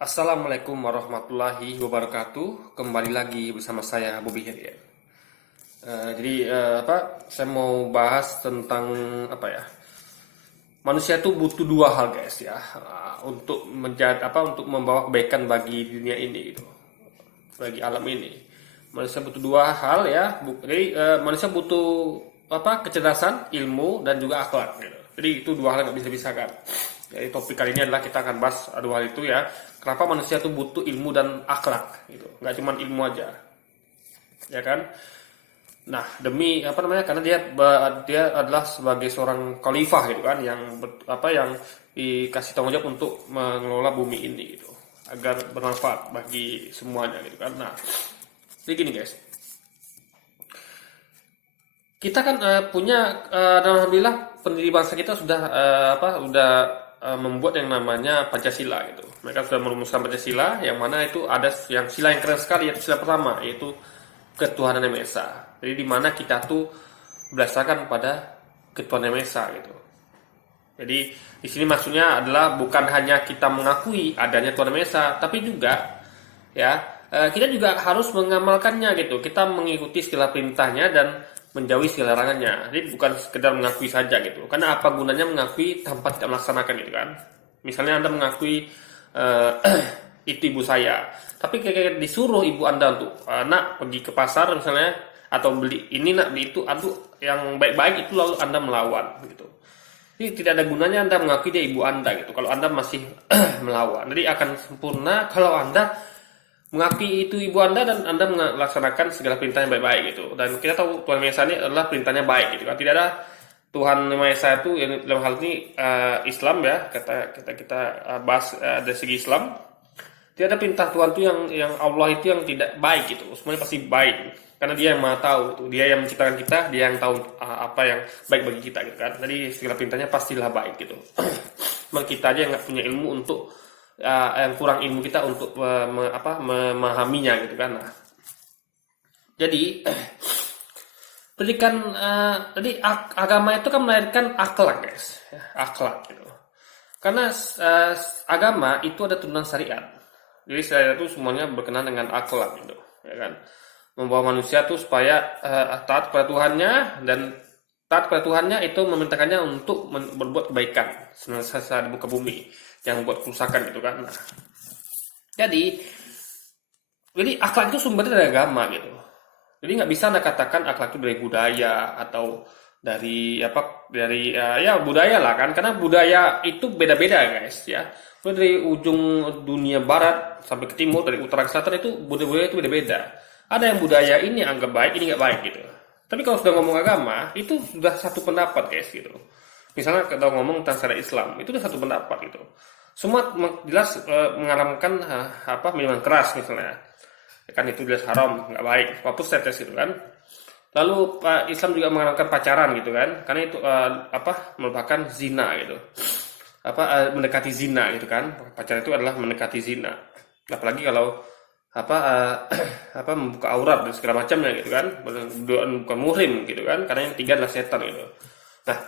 Assalamualaikum warahmatullahi wabarakatuh. Kembali lagi bersama saya Bobby Herian. Saya mau bahas tentang apa ya? Manusia itu butuh dua hal, guys ya, untuk untuk membawa kebaikan bagi dunia ini gitu, bagi alam ini. Manusia butuh dua hal ya. Manusia butuh kecerdasan, ilmu dan juga akhlak gitu. Jadi itu dua hal yang nggak bisa dipisahkan. Jadi topik kali ini adalah kita akan bahas dua hal itu ya. Kenapa manusia itu butuh ilmu dan akhlak gitu. Nggak cuma ilmu aja. Ya kan? Nah, demi karena dia adalah sebagai seorang khalifah gitu kan yang dikasih tanggung jawab untuk mengelola bumi ini gitu agar bermanfaat bagi semuanya gitu kan. Nah, jadi gini guys. Kita kan dan alhamdulillah pendiri bangsa kita sudah membuat yang namanya Pancasila gitu. Mereka sudah merumuskan Pancasila yang mana itu ada yang sila yang keren sekali, yaitu sila pertama, yaitu ketuhanan yang Maha Esa. Jadi di mana kita tuh berdasarkan pada ketuhanan yang Maha Esa gitu. Jadi di sini maksudnya adalah bukan hanya kita mengakui adanya Tuhan yang Maha Esa, tapi juga ya kita juga harus mengamalkannya gitu. Kita mengikuti segala perintahnya dan menjauhi segala larangannya. Jadi bukan sekedar mengakui saja gitu. Karena apa gunanya mengakui tanpa tidak melaksanakan gitu kan? Misalnya Anda mengakui itu ibu saya, tapi kayak disuruh ibu Anda untuk nak pergi ke pasar misalnya atau beli ini nak beli itu, aduh yang baik-baik itu lalu Anda melawan gitu. Jadi tidak ada gunanya Anda mengakui dia ibu Anda gitu kalau Anda masih melawan. Jadi akan sempurna kalau Anda mengakui itu ibu Anda dan Anda melaksanakan segala perintah yang baik-baik gitu. Dan kita tahu Tuhan Maha Esa ini adalah perintahnya baik gitu kan. Tidak ada Tuhan Maha Esa itu yang dalam hal ini Islam ya. Kita bahas dari segi Islam. Tidak ada perintah Tuhan itu yang Allah itu yang tidak baik gitu. Semuanya pasti baik. Karena dia yang Maha tahu tuh. Dia yang menciptakan kita, dia yang tahu apa yang baik bagi kita gitu kan. Jadi segala perintahnya pastilah baik gitu. Memang kita aja yang nggak punya ilmu untuk yang kurang ilmu kita untuk memahaminya gitu kan. Nah, jadi pendidikan jadi agama itu kan melahirkan akhlak guys ya, akhlak gitu. Karena agama itu ada turunan syariat. Jadi syariat itu semuanya berkenaan dengan akhlak gitu ya kan. Membawa manusia tuh supaya taat pada Tuhannya, dan taat pada Tuhannya itu memerintahkannya untuk berbuat kebaikan semasa di muka bumi, yang buat kerusakan gitu kan. Nah, jadi akhlak itu sumbernya dari agama gitu. Jadi nggak bisa anda katakan akhlak itu dari budaya atau dari budaya lah kan, karena budaya itu beda-beda guys ya. Mulai dari ujung dunia barat sampai ke timur, dari utara ke selatan, itu budaya itu beda-beda. Ada yang budaya ini anggap baik, ini nggak baik gitu. Tapi kalau sudah ngomong agama, itu sudah satu pendapat guys gitu. Misalnya kalau ngomong tentang syariat Islam, itu udah satu pendapat gitu. Semua jelas mengaramkan minuman keras misalnya, kan itu jelas haram, nggak baik, walaupun tetes gitu kan. Lalu Islam juga mengaramkan pacaran gitu kan, karena itu merupakan zina gitu, mendekati zina gitu kan. Pacaran itu adalah mendekati zina, apalagi kalau membuka aurat dan segala macamnya gitu kan, bukan muhrim gitu kan, karena yang tiga adalah setan gitu. Nah,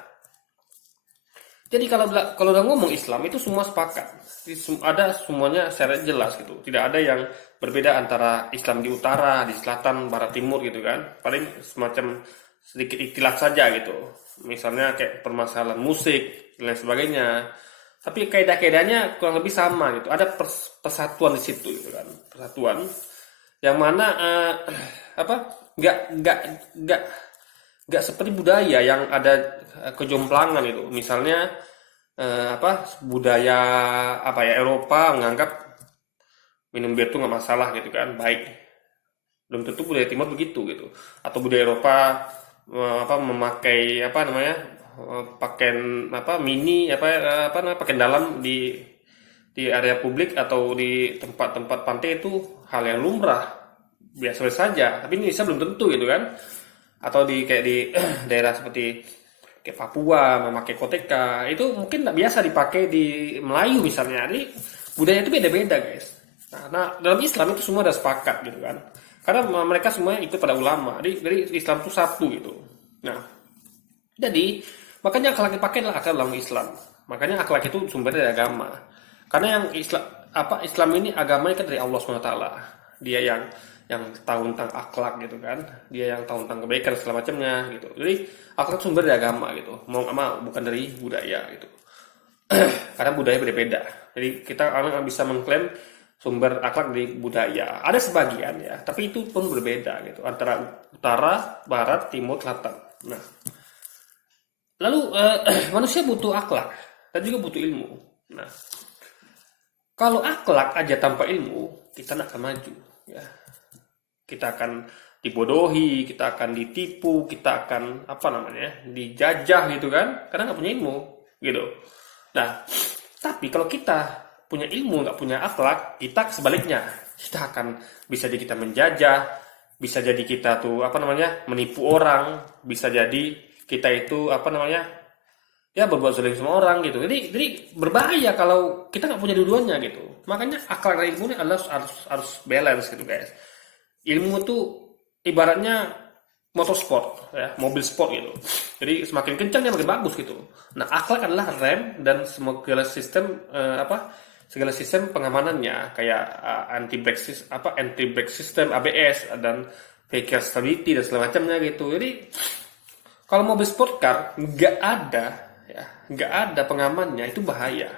jadi kalau udah ngomong Islam itu semua sepakat, ada semuanya syariat jelas gitu, tidak ada yang berbeda antara Islam di utara, di selatan, barat, timur gitu kan. Paling semacam sedikit ikhtilaf saja gitu, misalnya kayak permasalahan musik dan lain sebagainya. Tapi kaidah-kaidahnya kurang lebih sama gitu, ada persatuan di situ gitu kan, persatuan yang mana nggak seperti budaya yang ada kejomplangan itu. Misalnya budaya Eropa menganggap minum bir itu nggak masalah gitu kan, baik. Belum tentu budaya timur begitu gitu. Atau budaya Eropa memakai pakaian mini pakaian dalam di area publik atau di tempat-tempat pantai itu hal yang lumrah, biasa saja. Tapi Indonesia belum tentu gitu kan. Atau kayak di daerah seperti kayak Papua memakai koteka, itu mungkin nggak biasa dipakai di Melayu misalnya. Jadi budaya itu beda-beda guys. Nah, dalam Islam itu semua udah sepakat gitu kan, karena mereka semuanya ikut pada ulama. Jadi Islam itu satu gitu. Nah, jadi makanya akhlak dipakai adalah akhlak dalam Islam. Makanya akhlak itu sumbernya dari agama. Karena yang Islam Islam ini agamanya kan dari Allah SWT. Dia yang tahu tentang akhlak gitu kan, dia yang tahu tentang kebaikan segala macamnya gitu. Jadi akhlak sumber dari agama gitu, mau nggak mau, bukan dari budaya gitu. Karena budaya berbeda. Jadi kita nggak bisa mengklaim sumber akhlak dari budaya. Ada sebagian ya, tapi itu pun berbeda gitu antara utara, barat, timur, selatan. Nah, lalu manusia butuh akhlak dan juga butuh ilmu. Nah, kalau akhlak aja tanpa ilmu, kita nggak akan maju. Ya, kita akan dibodohi, kita akan ditipu, kita akan dijajah gitu kan, karena nggak punya ilmu gitu. Nah, tapi kalau kita punya ilmu nggak punya akhlak, kita sebaliknya, kita akan bisa jadi kita menjajah, bisa jadi kita tuh menipu orang, bisa jadi kita itu ya berbuat zalim sama orang gitu. Jadi berbahaya kalau kita nggak punya dua-duanya gitu. Makanya akhlak dan ilmu ini harus balance gitu guys. Ilmu tuh ibaratnya motorsport ya, mobil sport gitu. Jadi semakin kencang dia makin bagus gitu. Nah, akhlak adalah rem dan segala sistem pengamanannya kayak anti brake system ABS dan vehicle stability dan segala macamnya gitu. Jadi kalau mobil sport car nggak ada pengamannya, itu bahaya.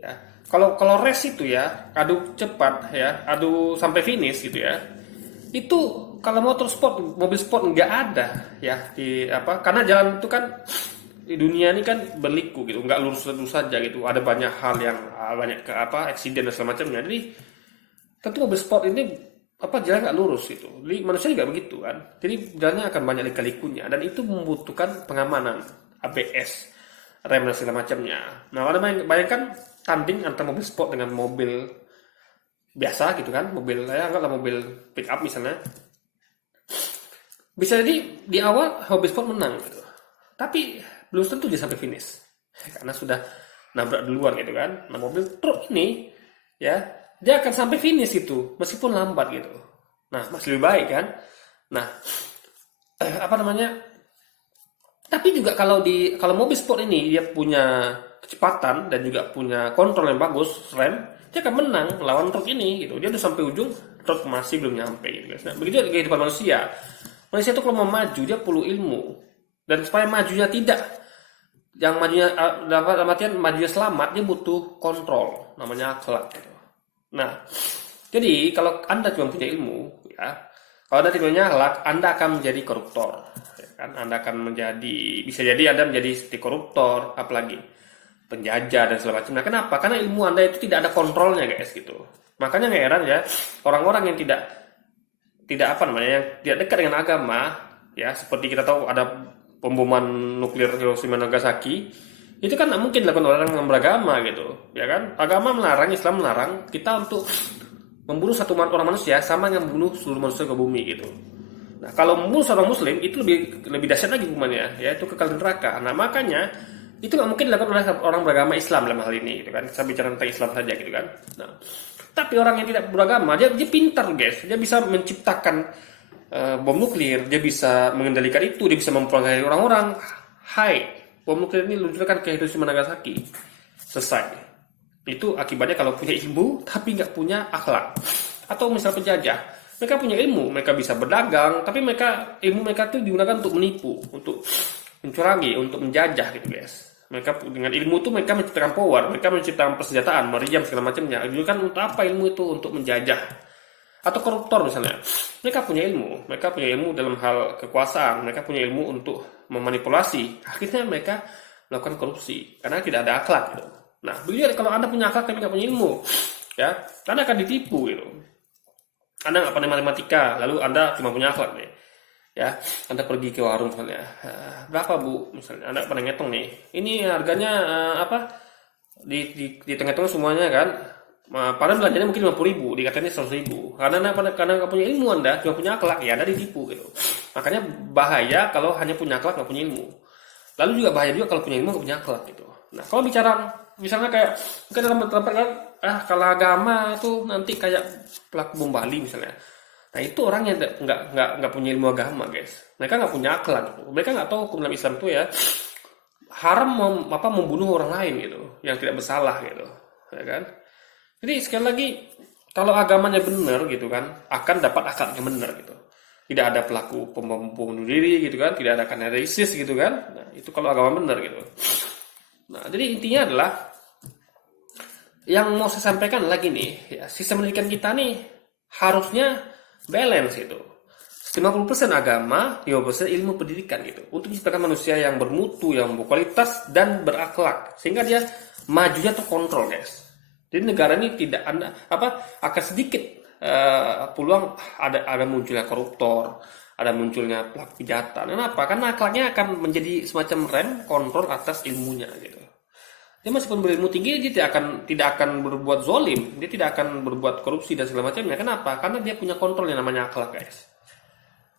Ya. Kalau race itu ya, adu cepat ya, adu sampai finish gitu ya. Itu kalau mobil sport nggak ada ya karena jalan itu kan di dunia ini kan berliku gitu, nggak lurus saja gitu. Ada banyak hal yang eksiden dan segala macamnya. Jadi tentu mobil sport ini jalan nggak lurus gitu. Jadi manusia juga begitu kan. Jadi jalannya akan banyak lika-likunya dan itu membutuhkan pengamanan ABS, rem dan segala macamnya. Nah, bayangkan tanding antara mobil sport dengan mobil biasa gitu kan, mobil pick up misalnya. Bisa jadi di awal mobil sport menang gitu. Tapi belum tentu dia sampai finish. Karena sudah nabrak duluan gitu kan. Nah, mobil truk ini ya, dia akan sampai finish itu meskipun lambat gitu. Nah, masih lebih baik kan. Nah, tapi juga kalau mobil sport ini dia punya kecepatan dan juga punya kontrol yang bagus, rem, dia akan menang melawan truk ini gitu. Dia udah sampai ujung, truk masih belum nyampe gitu guys. Nah, begitu juga kehidupan manusia. Manusia itu kalau mau maju dia perlu ilmu. Dan supaya majunya dalam artian majunya selamat, dia butuh kontrol, namanya akhlak gitu. Nah, jadi kalau Anda cuma punya ilmu ya, kalau Anda tidak punya akhlak, Anda akan menjadi koruptor. Kan Anda akan bisa jadi Anda menjadi seperti koruptor, apalagi penjajah dan segala macam. Nah, kenapa? Karena ilmu Anda itu tidak ada kontrolnya guys gitu. Makanya nggak heran ya, orang-orang yang tidak yang tidak dekat dengan agama ya, seperti kita tahu ada pemboman nuklir Hiroshima Nagasaki, itu kan nggak mungkin dilakukan orang yang beragama gitu ya kan. Agama melarang, Islam melarang kita untuk membunuh satu orang manusia sama dengan membunuh seluruh manusia ke bumi gitu. Nah, kalau membunuh seorang muslim itu lebih dahsyat lagi hukumannya, yaitu kekal di neraka. Nah, makanya itu nggak mungkin dilakukan oleh orang beragama Islam dalam hal ini gitu kan. Saya bicara tentang Islam saja gitu kan. Nah, tapi orang yang tidak beragama dia pintar guys, dia bisa menciptakan bom nuklir, dia bisa mengendalikan itu, dia bisa mempengaruhi orang-orang. Bom nuklir ini diluncurkan ke Hiroshima Nagasaki, selesai. Itu akibatnya kalau punya ilmu tapi nggak punya akhlak. Atau misal penjajah, mereka punya ilmu, mereka bisa berdagang, tapi ilmu mereka itu digunakan untuk menipu, untuk mencurangi, untuk menjajah gitu guys. Mereka dengan ilmu itu mereka menciptakan power, mereka menciptakan persenjataan, meriam segala macamnya. Itu kan untuk apa ilmu itu? Untuk menjajah. Atau koruptor misalnya. Mereka punya ilmu dalam hal kekuasaan, mereka punya ilmu untuk memanipulasi. Akhirnya mereka melakukan korupsi karena tidak ada akhlak gitu. Nah, begitu kalau Anda punya akhlak tapi nggak punya ilmu, ya, Anda akan ditipu gitu. Anda nggak pandai matematika, lalu Anda cuma punya akhlak nih. Ya, Anda pergi ke warung misalnya, berapa Bu? Misalnya Anda pernah ngitung nih, ini harganya di tengah-tengah semuanya kan, padahal belanjanya mungkin 50.000, dikatanya 100.000. Karena nggak punya ilmu, Anda cuma punya akhlak, ya Anda ditipu gitu. Makanya bahaya kalau hanya punya akhlak nggak punya ilmu. Lalu juga bahaya juga kalau punya ilmu nggak punya akhlak gitu. Nah, kalau bicara misalnya kayak mungkin dalam kan, kalau agama tuh nanti kayak pelaku bom Bali misalnya. Nah, itu orang yang nggak punya ilmu agama guys. Mereka nggak punya akhlak gitu. Mereka nggak tahu hukum dalam Islam itu ya haram membunuh orang lain gitu yang tidak bersalah gitu, ya kan. Jadi sekali lagi, kalau agamanya benar gitu kan, akan dapat akhlaknya benar gitu. Tidak ada pelaku bunuh diri gitu kan, tidak ada kanalisis gitu kan. Nah, itu kalau agama benar gitu. Nah, jadi intinya adalah yang mau saya sampaikan lagi nih, ya, sistem pendidikan kita nih harusnya balance itu. 50% agama, 50% ilmu pendidikan gitu. Untuk menciptakan manusia yang bermutu, yang berkualitas dan berakhlak, sehingga dia majunya terkontrol, guys. Jadi negara ini tidak ada akan sedikit peluang ada munculnya koruptor, ada munculnya pelaku kejahatan. Kenapa? Karena akhlaknya akan menjadi semacam rem kontrol atas ilmunya gitu. Dia meskipun berilmu tinggi, dia tidak akan berbuat zolim, dia tidak akan berbuat korupsi dan segala macamnya. Kenapa? Karena dia punya kontrol yang namanya akhlak, guys.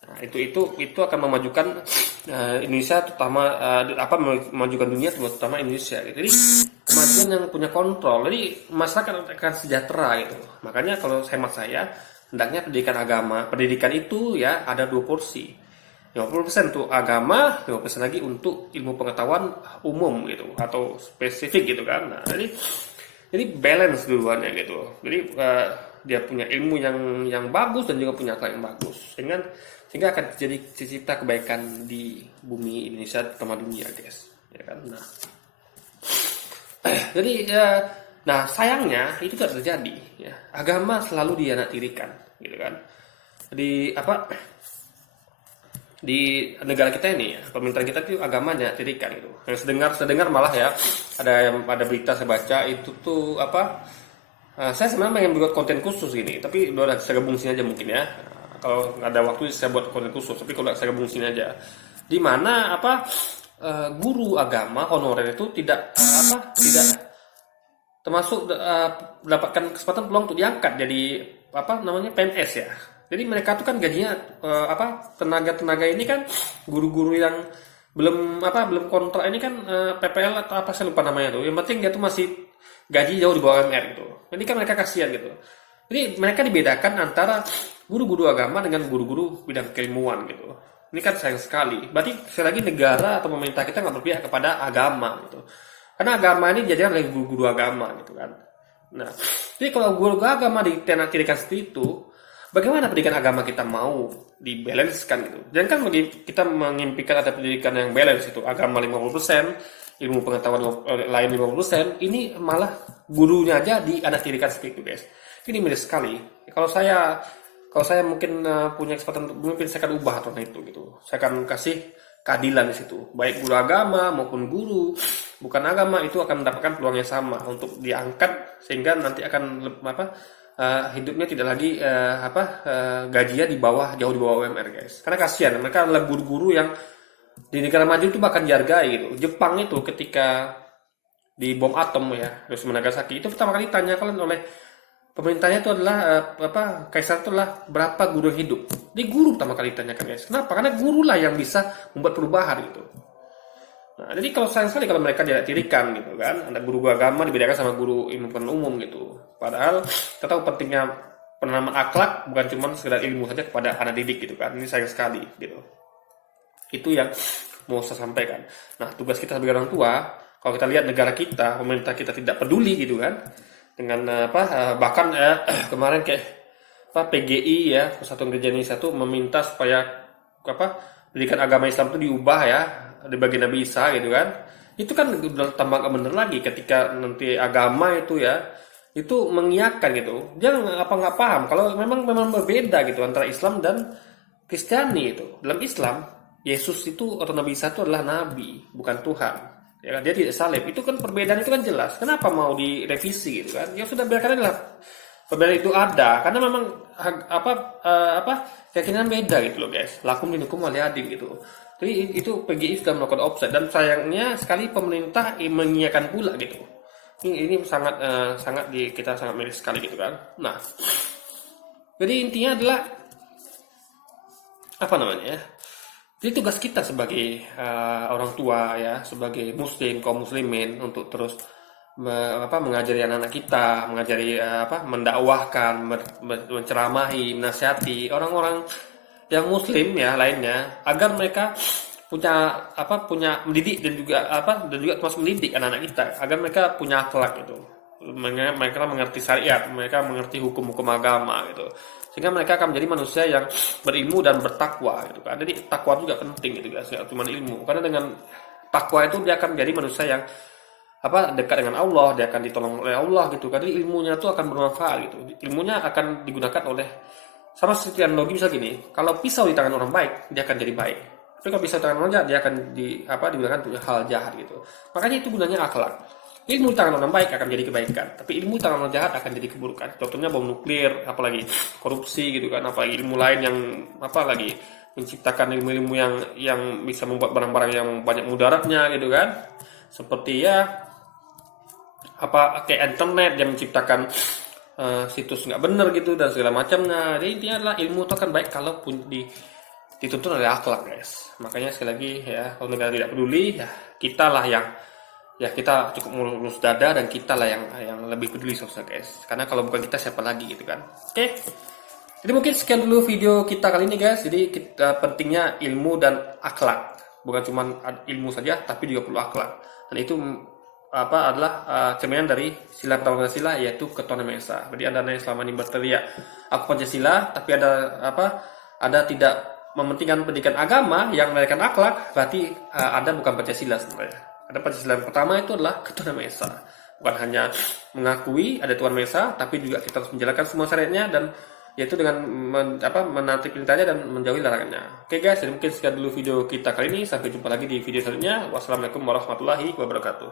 Nah, itu akan memajukan Indonesia, terutama memajukan dunia, terutama Indonesia. Gitu. Jadi kemajuan yang punya kontrol, jadi masyarakat akan sejahtera gitu. Makanya kalau hemat saya, hendaknya pendidikan itu ya ada 2 porsi. 50% untuk agama, 50% lagi untuk ilmu pengetahuan umum gitu atau spesifik gitu kan. Nah, jadi balance duluannya gitu. Jadi dia punya ilmu yang bagus dan juga punya akhlak yang bagus. Sehingga akan tercipta kebaikan di bumi Indonesia terutama dunia, guys. Ya kan? Nah. Jadi nah sayangnya itu tidak terjadi ya. Agama selalu dianaktirikan gitu kan. Di negara kita ini ya, pemerintahan kita itu agamanya tirikan gitu. Yang sedengar malah ya ada berita saya baca itu tuh saya sebenarnya pengen buat konten khusus gini, tapi udah saya gabung sini aja mungkin ya. Kalau ada waktu saya buat konten khusus, tapi kalau saya gabung sini aja. Di mana guru agama honorer itu tidak termasuk mendapatkan kesempatan peluang untuk diangkat jadi PNS ya. Jadi mereka tuh kan gajinya tenaga ini kan guru-guru yang belum kontrak ini kan PPL atau apa saya lupa namanya tuh. Yang penting dia tuh masih gaji jauh di bawah UMR gitu. Ini kan mereka kasihan gitu. Jadi mereka dibedakan antara guru-guru agama dengan guru-guru bidang keilmuan gitu. Ini kan sayang sekali. Berarti sekali lagi negara atau pemerintah kita nggak berpihak kepada agama gitu. Karena agama ini dijadikan oleh guru-guru agama gitu kan. Nah, jadi kalau guru agama ditenaktirkan seperti itu, bagaimana pendidikan agama kita mau dibalancekan gitu? Jangan kan kita mengimpikan ada pendidikan yang balance itu, agama 50%, ilmu pengetahuan lain 50%, ini malah gurunya aja dianaktirikan seperti itu, guys. Ini miris sekali. Kalau saya mungkin punya kesempatan untuk memimpin, saya akan ubah aturan itu gitu. Saya akan kasih keadilan di situ. Baik guru agama maupun guru bukan agama itu akan mendapatkan peluang yang sama untuk diangkat sehingga nanti akan hidupnya tidak lagi gajinya jauh di bawah UMR, guys. Karena kasihan mereka adalah guru-guru yang di negara maju itu bahkan dihargai gitu. Jepang itu ketika di bom atom ya, Hiroshima Nagasaki itu pertama kali ditanyakan oleh pemerintahnya itu adalah kaisar itu adalah berapa guru yang hidup. Di guru pertama kali ditanyakan, guys. Kenapa? Karena guru lah yang bisa membuat perubahan gitu. Nah, jadi kalau sayang sekali kalau mereka tidak tirikan gitu kan, ada guru agama dibedakan sama guru ilmu pengetahuan umum gitu. Padahal kita tahu pentingnya penanaman akhlak bukan cuma sekedar ilmu saja kepada anak didik gitu kan. Ini sayang sekali gitu. Itu yang mau saya sampaikan. Nah, tugas kita sebagai orang tua, kalau kita lihat negara kita, pemerintah kita tidak peduli gitu kan, dengan bahkan kemarin kayak PGI ya, Persatuan Gereja Indonesia itu meminta supaya pendidikan agama Islam itu diubah ya di bagian Nabi Isa gitu kan. Itu kan udah tambah gak bener lagi ketika nanti agama itu ya itu mengiyakan gitu. Dia nggak paham kalau memang berbeda gitu antara Islam dan Kristiani itu. Dalam Islam Yesus itu atau Nabi Isa itu adalah nabi, bukan Tuhan. Ya kan, dia tidak salib. Itu kan perbedaan itu kan jelas. Kenapa mau direvisi gitu kan? Ya sudah biarkan aja lah. Perbedaan itu ada karena memang keyakinan beda gitu loh, guys. Lakum dinukum waliadin gitu. Jadi itu PGI sudah melakukan offset dan sayangnya sekali pemerintah mengiyakan pula gitu. Ini sangat kita sangat miris sekali gitu kan. Nah, jadi intinya adalah jadi tugas kita sebagai orang tua ya, sebagai muslim, kaum muslimin untuk terus mengajari anak-anak kita, mendakwahkan, menceramahi, menasihati orang-orang yang muslim ya lainnya agar mereka punya mendidik dan juga termasuk mendidik anak-anak kita agar mereka punya akhlak gitu. mereka mengerti syariat, mereka mengerti hukum-hukum agama gitu. Sehingga mereka akan menjadi manusia yang berilmu dan bertakwa gitu kan. Jadi takwa juga penting gitu guys, cuma ilmu. Karena dengan takwa itu dia akan menjadi manusia yang dekat dengan Allah, dia akan ditolong oleh Allah gitu kan. Jadi ilmunya itu akan bermanfaat gitu. Ilmunya akan digunakan oleh, sama seperti analogi misal gini, kalau pisau di tangan orang baik, dia akan jadi baik. Tapi kalau pisau di tangan orang jahat, dia akan digunakan untuk hal jahat gitu. Makanya itu gunanya akhlak. Ilmu di tangan orang baik akan jadi kebaikan, tapi ilmu di tangan orang jahat akan jadi keburukan. Contohnya bom nuklir, apalagi korupsi gitu kan, apalagi ilmu lain yang apalagi menciptakan ilmu-ilmu yang bisa membuat barang-barang yang banyak mudaratnya gitu kan. Seperti kayak internet yang menciptakan situs nggak benar gitu dan segala macamnya. Jadi intinya adalah ilmu itu akan baik kalau pun dituntun oleh akhlak guys. Makanya sekali lagi ya, kalau negara tidak peduli ya kita lah yang kita cukup mulus dada dan kita lah yang lebih peduli sosial guys. Karena kalau bukan kita siapa lagi gitu kan. Oke. Jadi mungkin sekian dulu video kita kali ini guys. Jadi pentingnya ilmu dan akhlak. Bukan cuma ilmu saja tapi juga perlu akhlak. Dan itu adalah cerminan dari sila pertama Pancasila, yaitu ketuhanan Maha Esa. Jadi Anda yang selama ini berteriak aku Pancasila tapi ada tidak mementingkan pendidikan agama yang melahirkan akhlak, berarti Anda bukan Pancasila sebenarnya. Ada Pancasila yang pertama itu adalah ketuhanan Maha Esa. Bukan hanya mengakui ada Tuhan Maha Esa, tapi juga kita harus menjalankan semua syariatnya, dan yaitu dengan menaati perintahnya dan menjauhi larangannya. Oke guys, jadi mungkin sekian dulu video kita kali ini. Sampai jumpa lagi di video selanjutnya. Wassalamualaikum warahmatullahi wabarakatuh.